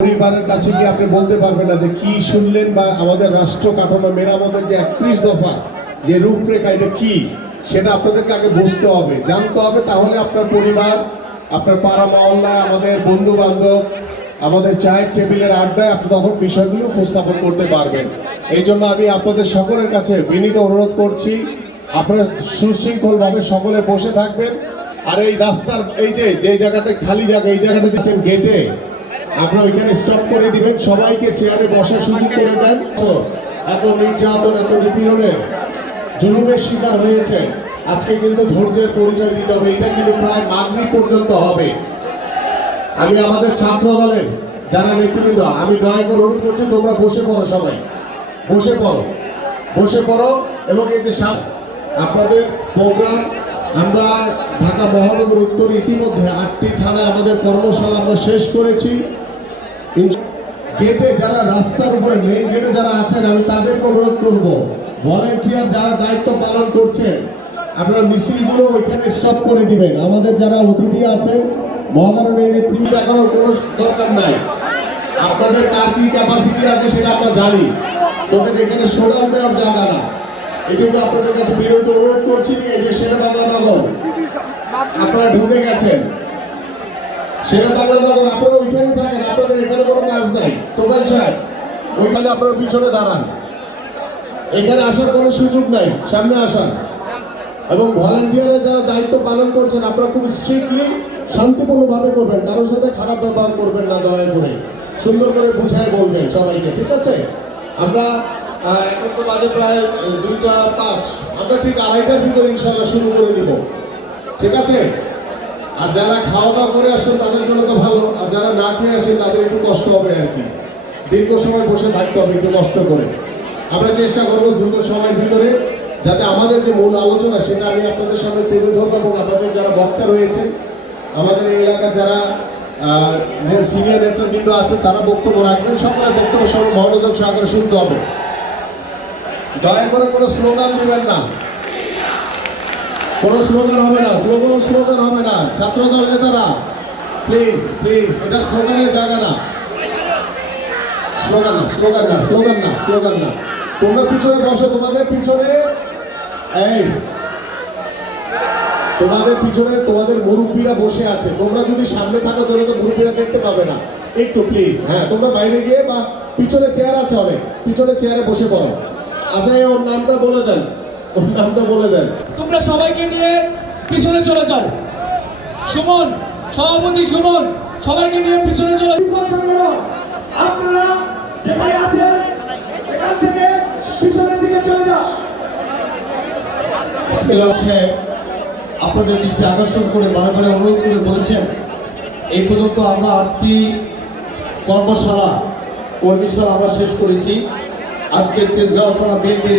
পরিবারের কাছে গিয়ে আপনি বলতে পারবেন না যে কি শুনলেন বা আমাদের রাষ্ট্র কাঠামো মেরামতের যে একত্রিশ দফা, যে রূপরেখা এটা কি, সেটা আপনাদেরকে আগে বুঝতে হবে, জানতে হবে। তাহলে আপনার পরিবার, আপনার পাড়া মহল্লায় আমাদের বন্ধু বান্ধব আমাদের চায়ের টেবিলের আড্ডায় আপনি তখন বিষয়গুলো উপস্থাপন করতে পারবেন। এই জন্য আমি আপনাদের সকলের কাছে বিনীত অনুরোধ করছি, আপনারা সুশৃঙ্খলভাবে সকলে বসে থাকবেন। আর এই রাস্তার, এই যে যে জায়গাটা খালি জায়গা, এই জায়গাটা দিচ্ছেন গেটে আপনারা ওইখানে স্টপ করে দিবেন। সবাইকে চেয়ারে বসার সুযোগ করে দেন। এত নির্যাতন, এত নিপীড়নের জুলুমের শিকার হয়েছে। আজকে কিন্তু ধৈর্যের পরিচয় দিতে হবে। এটা কিন্তু প্রায় মাগরি পর্যন্ত হবে। আমি আমাদের ছাত্র দলের যারা নেতৃবৃন্দ, আমি দয়া করে অনুরোধ করছি, তোমরা বসে পড়ো সবাই। বসে পড়ো। বসে পড়ো এবং এই যে আপনাদের প্রোগ্রাম, আমরা ঢাকা মহানগর উত্তর ইতিমধ্যে আটটি থানায় আমাদের কর্মশালা আমরা শেষ করেছি। গেটে যারা রাস্তার উপরে মেইন গেটে যারা আছেন, আমি তাদেরকে অনুরোধ করব। ভলেন্টিয়ার যারা দায়িত্ব পালন করছেন, আপনারা মিছিলগুলো ওইখানে স্টপ করে দিবেন। আমাদের যারা অতিথি আছে মহানগরের নেতৃত্ব দেখানোর কোনো দরকার নাই। আপনাদের কার কি ক্যাপাসিটি আছে সেটা আমরা জানি। সুতরাং এখানে সোডাল দেওয়ার জায়গা না। এটুকু আপনাদের কাছে বিরোধ অনুরোধ করছি যে শেরে বাংলা নগর। আপনারা ঢুকে গেছেন। সেটা বাংলা নগর আপনারা ওইখানেই থাকেন, আপনাদের এখানে কোনো কাজ নাই। তোফাল সাহেব, ওইখানে আপনারা পিছনে দাঁড়ান। এখানে আসার কোনো সুযোগ নাই, সামনে আসান। এবং ভলেন্টিয়ারে যারা দায়িত্ব পালন করছেন, আপনারা খুব স্ট্রিক্টলি শান্তিপূর্ণভাবে করবেন, কারোর সাথে খারাপ ব্যবহার করবেন না দয়া করে। সুন্দর করে বুঝায় বলবেন সবাইকে, ঠিক আছে? আমরা এখন তো বাজে প্রায় দুইটা পাঁচ। আমরা ঠিক আড়াইটার ভিতরে ইনশাল্লাহ শুরু করে দিব। ঠিক আছে? আর যারা খাওয়া দাওয়া করে আসেন, তাদের জন্য তো ভালো। আর যারা না খেয়ে আসেন, তাদের একটু কষ্ট হবে আর কি। দীর্ঘ সময় বসে থাকতে হবে, একটু কষ্ট করে। আমরা চেষ্টা করব দ্রুত সময়ের ভিতরে যাতে আমাদের যে মূল আলোচনা, সেটা আমি আপনাদের সামনে তুলে ধরবো এবং আমাদের যারা বক্তা রয়েছে, আমাদের এই এলাকার যারা সিনিয়র নেতৃবৃন্দ আছে, তারা বক্তব্য রাখবেন। সকলের বক্তব্য সবাই মনোযোগ সহকারে শুনতে হবে। দয়া করে কোনো স্লোগান দিবেন না। কোনো স্লোগান হবে না। স্লোগান হবে না। ছাত্রদল নেতারা প্লিজ প্লিজ এটা স্লোগানের জায়গা না। স্লোগান না স্লোগান না স্লোগান না স্লোগান না। তোমরা পিছনে বসো, তোমাদের পিছনে, এই, তোমাদের পিছনে তোমাদের মুরব্বীরা বসে আছে। তোমরা যদি সামনে থাকো, তাহলে তো মুরব্বীরা দেখতে পাবে না। একটু প্লিজ হ্যাঁ তোমরা বাইরে গিয়ে বা পিছনে চেয়ার আছে অনেক। পিছনে চেয়ারে বসে পড়ো। আচ্ছা ওর নামটা বলে দেন। ওর নামটা বলে দেন। তোমরা সবাইকে নিয়ে পিছনে চলে যাও সুমন সভাপতি সুমন সবাইকে নিয়ে পিছনে চলে আপনারা যেখানে আছেন সেখান থেকে পিছনের দিকে চলে যান। আপনাদের দৃষ্টি আকর্ষণ করে বারে বারে অনুরোধ করে বলেছেন এই পর্যন্ত আমরা আটটি কর্মশালা কর্মীশালা আমরা শেষ করেছি। আজকে তেজগাঁও থানা বিএনপির